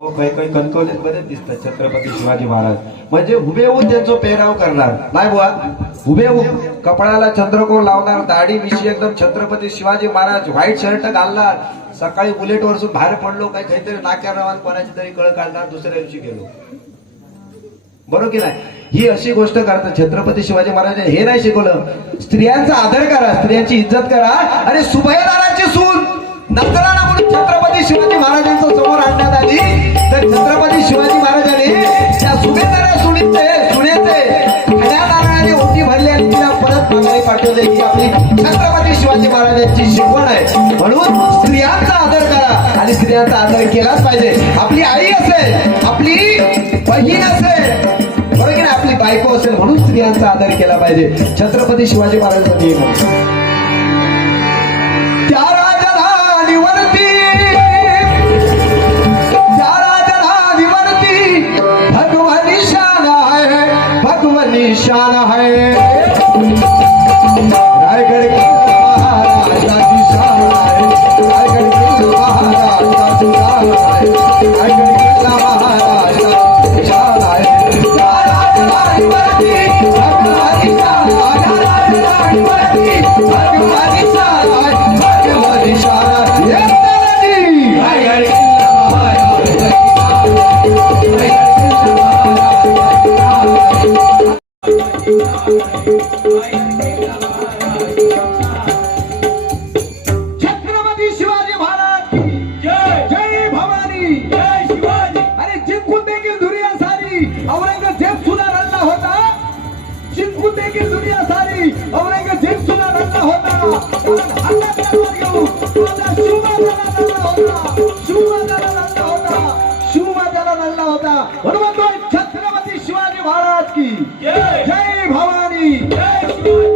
हो, काही काही कणकवलीत बरेच दिसतात छत्रपती शिवाजी महाराज म्हणजे हुबेहूब त्यांचा पेहराव करणार नाही बुवा. हुबेहूब कपड्याला चंद्रकोर लावणार, दाढी मिशी एकदम छत्रपती शिवाजी महाराज, व्हाईट शर्ट घालणार. सकाळी बुलेट वरसून बाहेर पडलो काही काहीतरी नाक्या रवान कोणाची तरी कळ काढणार, दुसऱ्या दिवशी गेलो. बरोबर की नाही? ही अशी गोष्ट करतात छत्रपती शिवाजी महाराजांनी. हे नाही शिकवलं स्त्रियांचा आदर करा, स्त्रियांची इज्जत करा. आणि सुभयदाराची सून नजराणा म्हणून छत्रपती शिवाजी महाराजांच्या समोर आणण्यात आली. तर छत्रपती शिवाजी महाराजांनी त्या सुभेदारा सुनेचे खड्यात आणणारी ओटी भरली आणि तिला परत माघारी पाठवले. ही आपली छत्रपती शिवाजी महाराजांची शिकवण आहे. म्हणून स्त्रियांचा आदर करा आणि स्त्रियांचा आदर केलाच पाहिजे. आपली आई असेल, आपली बहीण असेल, बरोबर की नाही, आपली बायको असेल, म्हणून स्त्रियांचा आदर केला पाहिजे. छत्रपती शिवाजी महाराजांचा नियम आहे. त्या राजधानीवरती भगवानी शान है, भगवानी शान है. रायगड महाराजाची शान आहे, रायगड महाराजाची शान आहे, रायगड महाराजाची शान आहे. त्या राजधानीवरती भगवानी शान आहे, राजधानीवरती भगवानी शान आहे, भगवानी शान आहे. छत्रपती शिवाजी महाराज जय जय भवानी जय शिवाजी. अरे जिंकून देखील दुनिया सारी औरंगजेब सुद्धा रडला होता. जिंकून देखील दुनिया सारी औरंगजेब सुद्धा रडला होता. हातात तलवार घेऊन माझा शिवबाजाला रडला होता. म्हणून म्हणतोय छत्रपती शिवाजी महाराज की जय जय भवानी जय शिवाजी.